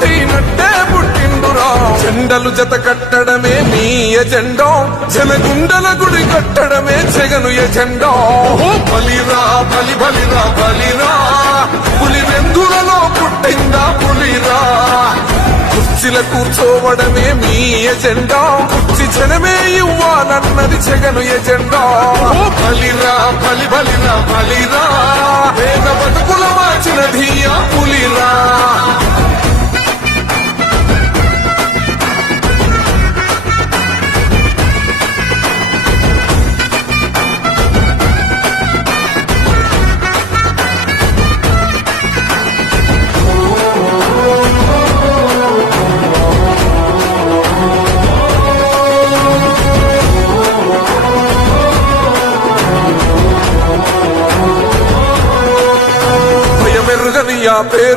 పుట్టినట్టే పుట్టిండురా జెండలు జత కట్టడమే మీ ఎజెండా జనగుండల గుడి కట్టడమే జగను ఎజెండా బలిరా బలి బలిరా బలిరా పులి వెందులలో పుట్టిందా పులిరా కుర్చీల కూర్చోవడమే మీ ఎజెండా కుర్చీ జనమే ఇవ్వాలన్నది జగను ఎజెండా బలిరా బలి బలిరా బలిరా పేద బతుకుల మార్చినది ఆ పులిరా పేరు